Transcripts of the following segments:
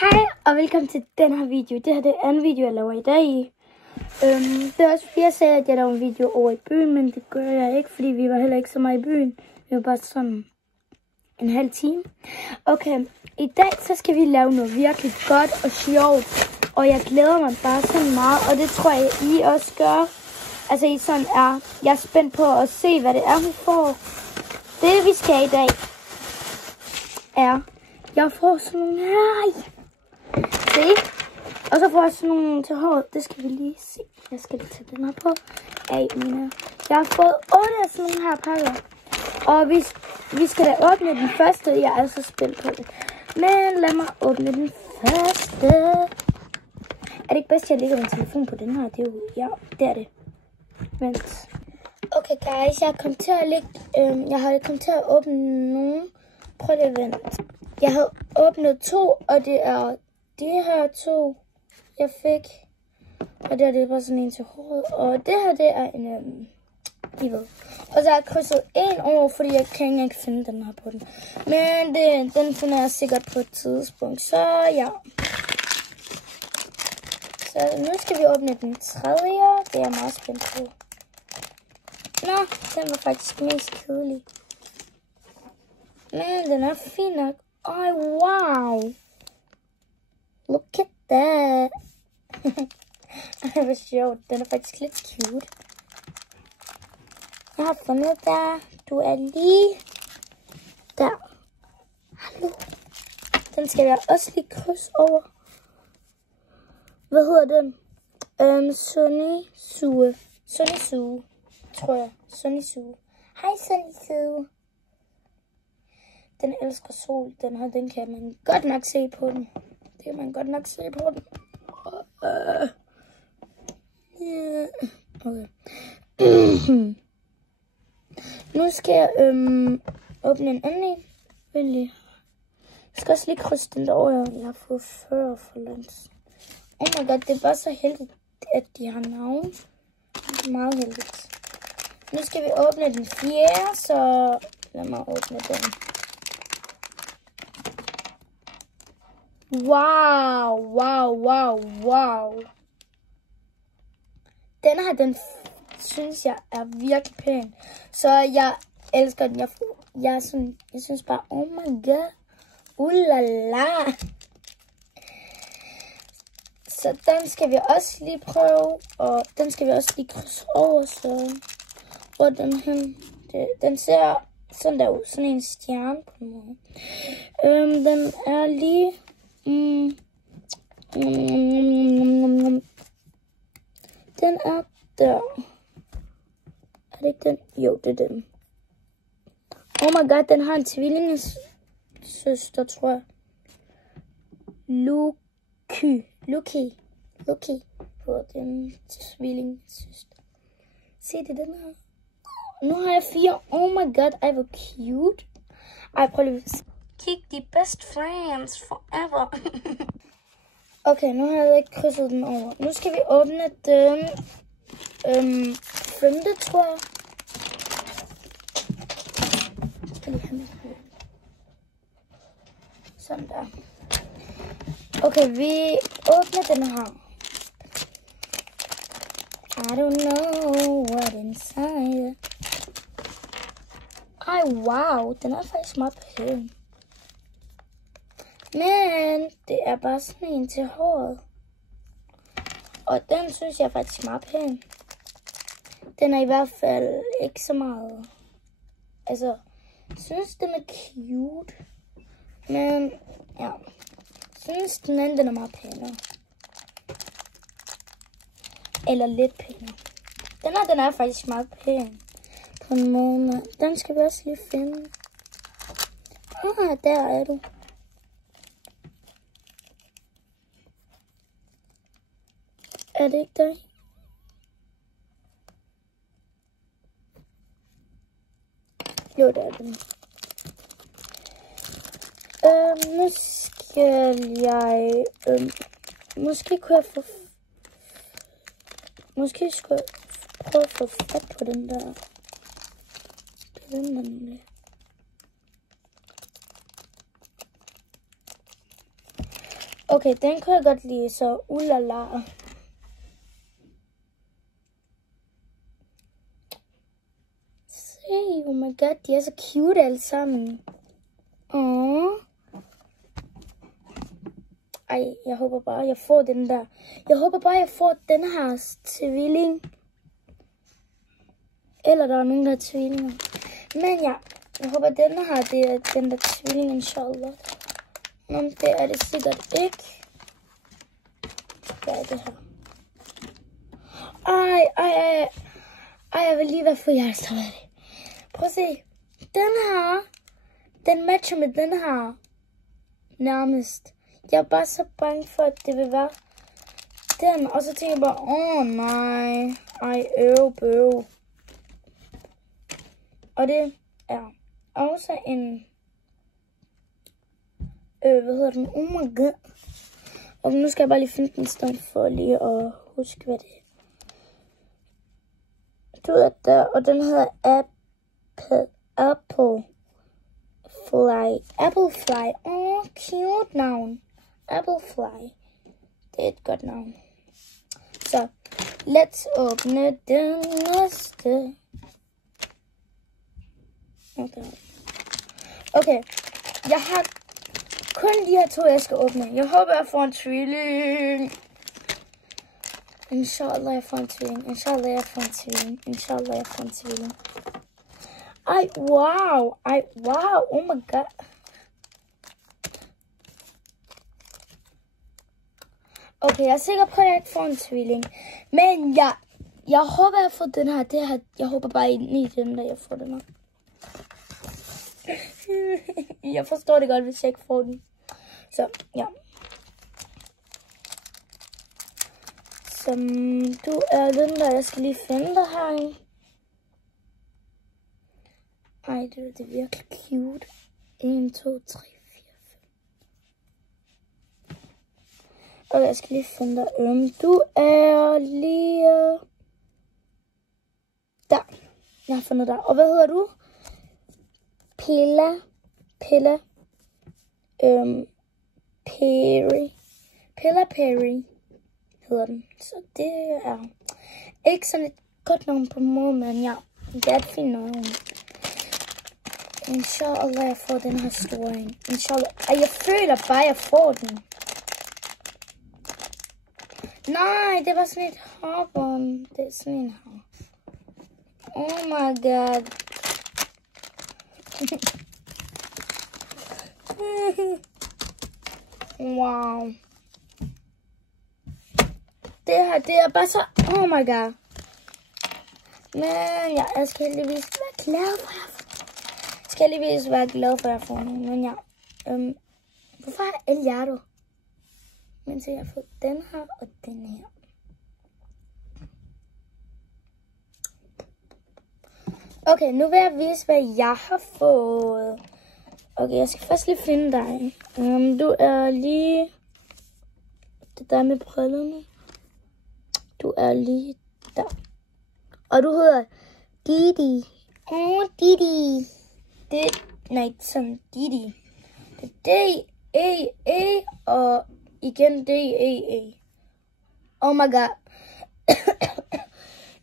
Hej og velkommen til den her video. Det her det er anden video, jeg laver i dag. Det er også fordi, jeg sagde, at jeg laver en video over i byen, men det gør jeg ikke, fordi vi var heller ikke så meget i byen. Vi var bare sådan en halv time. Okay, i dag så skal vi lave noget virkelig godt og sjovt. Og jeg glæder mig bare så meget, og det tror jeg, I også gør. Altså, I sådan er. Jeg er spændt på at se, hvad det er, hun får. Det, vi skal i dag, er, jeg får sådan nogle her. Se. Og så får jeg sådan nogle til håret. Det skal vi lige se. Jeg skal lige tage den her på. Af mine. Jeg har fået 8 af sådan nogle her pakker. Og vi skal da åbne den første. Jeg er altså spændt på det. Men lad mig åbne den første. Er det ikke bedst, at jeg lægger min telefon på den her? Det er jo, ja, det er det. Vent. Okay guys, jeg har kommet til at åbne nogle. Prøv lige at vente. Jeg har åbnet 2, og det er de her 2, jeg fik. Og det er bare sådan en til hovedet. Og det her, det er en, I ved. Og så har jeg krydset 1 over, fordi jeg kan ikke finde den her på den. Men den finder jeg sikkert på et tidspunkt. Så ja. Så nu skal vi åbne den tredje. Det er jeg meget spændt på. Nå, den var faktisk mest kedelig. Men den er fin nok. Ej, wow. Look at that. Ej, hvor sjovt. Den er faktisk lidt cute. Jeg har fundet der. Du er lige der. Hallo. Den skal jeg også lige krydse over. Hvad hedder den? Sunny Sue, tror jeg. Sunny Sue. Hej Sunny Sue. Den elsker sol. Den her, den kan man godt nok se på den. Det kan man godt nok se på den. Yeah. Okay. Nu skal jeg åbne en anden en. Jeg skal også lige krydse den derovre. Jeg har fået 40 for lands. Oh my god, det er bare så heldigt, at de har navn. Det er meget heldigt. Nu skal vi åbne den fjerde, så lad mig åbne den. Wow. Den her, den synes jeg er virkelig pæn. Så jeg elsker den. Jeg synes bare, oh my god. La. Så den skal vi også lige prøve. Og den skal vi også lige krydse over. Så hvor er den hen? Den ser sådan der ud. Sådan en stjerne på en måde. Den er lige... Den er der. Er det ikke den? Jo, det er den. Oh my god, den har en tvillingesøster, tror jeg. Lucky. Hvor den tvillingssøster. Se det, den her. Nu har jeg 4. Oh my god, ej hvor cute. Ej, prøv lige. Kig, de best friends forever. Okay, nu har jeg ikke krydset den over. Nu skal vi åbne den 5. tror jeg. Sådan der. Okay, vi åbner den her. I don't know what inside. Ej, wow. Den er faktisk meget pæn. Men det er bare sådan en til håret. Og den synes jeg faktisk meget pæn. Den er i hvert fald ikke så meget. Altså, synes den er cute. Men ja, synes den anden er meget pænere. Eller lidt pænere. Den er faktisk meget pæn. På en måde. Den skal vi også lige finde. Ah, der er du. Er det ikke dig? Jo, det er den. Nu skal jeg... Måske kunne jeg få... Måske skulle jeg prøve at få fat på den der. Det er den der nemlig. Okay, den kunne jeg godt lide, så ulala. Se, oh my god, de er så cute alle sammen. Ej, jeg håber bare, jeg får den der. Jeg håber bare, jeg får den her tvilling. Eller der er nogen, der er tvillinger. Men ja, jeg håber, den her, det er den der tvilling, inshallah. Men det er det sikkert ikke. Hvad er det her? Ej, jeg vil lige være for hjertet af det. Prøv at se. Den her, den matcher med den her. Nærmest. Jeg er bare så bange for, at det vil være den. Og så tænker jeg bare, nej. Ej, bøv. Og det er også en, hvad hedder den? Oh my god. Og nu skal jeg bare lige finde den sted for lige at huske, hvad det er. Du ved der, og den hedder Apple Fly. Cute navn. Apple Fly. Det er et godt navn. Så, let's åbne den næste. Okay, jeg har kun de her to, jeg skal åbne. Jeg håber, jeg får en tvilling. Inshallah, jeg får en tvilling. Ej, wow. Oh my god. Okay, jeg er sikker på, at jeg ikke får en tvilling. Men jeg håber, jeg får den her. Jeg håber bare i den der, jeg får den her. Jeg forstår det godt, hvis jeg ikke får den. Så, ja. Som du er den der, jeg skal lige finde dig her. Ej, det er virkelig cute. 1, 2, 3, 4, 5. Okay, jeg skal lige finde dig. Du er lige der. Jeg har fundet dig. Og hvad hedder du? Pilla. Perry hedder den. Så det er ikke sådan et godt navn på måde, men ja, det er et fint navn. Inshallah, jeg får den her store en. Inshallah. Jeg føler bare, jeg får den. Nej, det var sådan et harbon. Det er sådan en her. Oh my god. Wow. Det her, det er bare så... Oh my god. Men ja, jeg skal heldigvis være glad for, at jeg får den. Men ja. Hvorfor har El Jardo? Men så jeg har fået den her og den her. Okay, nu vil jeg vise, hvad jeg har fået. Okay, jeg skal først lige finde dig. Du er lige... Det der med brillerne. Du er lige der. Og du hedder Didi. Didi. Nej, sådan Didi. Det er D-E-A og igen D-E-A. Oh my god.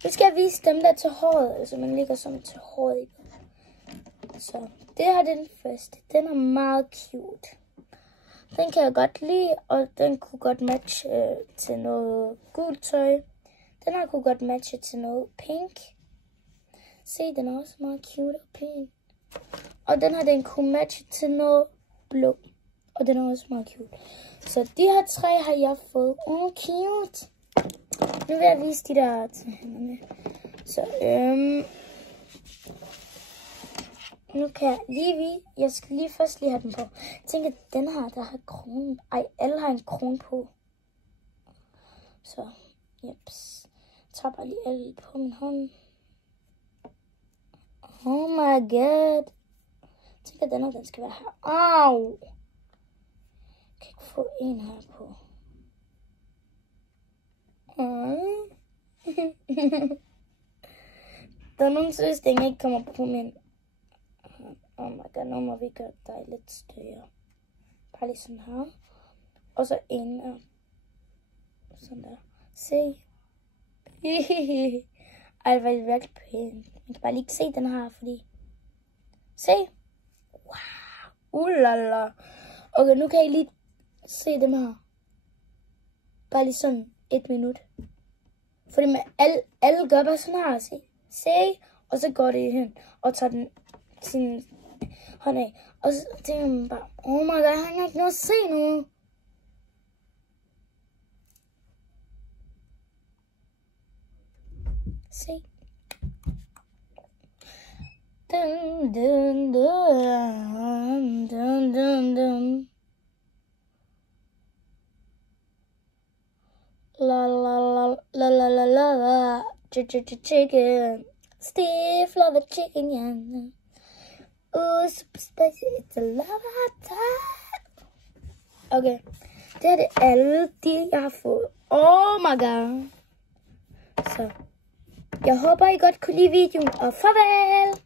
Nu skal jeg vise dem der til håret. Altså man ligger sådan til håret. Så det her er den første. Den er meget cute. Den kan jeg godt lide, og den kunne godt matche til noget gult tøj. Den her kunne godt matche til noget pink. Se, den er også meget cute og pink. Og den her, den kunne matche til noget blå. Og den er også meget cute. Så de her tre har jeg fået. Cute. Nu vil jeg vise de der til hænderne. Så nu kan jeg lige jeg skal lige først lige have den på. Jeg tænker, at den her, der har kronen. Ej, alle har en krone på. Så, jeps. Jeg tager bare lige alle på min hånd. Oh my god. Jeg tænker, at den her, den skal være her. Au! Jeg kan ikke få en her på. Der er nogen synes, den ikke kommer på min. Oh my god, nu må vi gøre dig lidt større. Bare lige sådan her. Og så en af. Sådan der. Se. Ej, det var virkelig pænt. Man kan bare lige ikke se den her, fordi... Se. Wow. Ulala. Okay, nu kan I lige se dem her. Bare lige sådan 1 minut. Fordi med alle gør bare sådan her. Se. Og så går det hen og tager sin hånd af. Og så tænker man bare, oh my god, han har ikke noget at se nu. Se. Dun, dun, dun, dun, dun, dun. La la la la la la la la. Chicken. Steve love the chicken, yeah. Oh, super spicy, it's a lava time. Okay, det er det alle de, jeg har fået. Oh my god. Så, jeg håber, I godt kunne lide videoen, og farvel!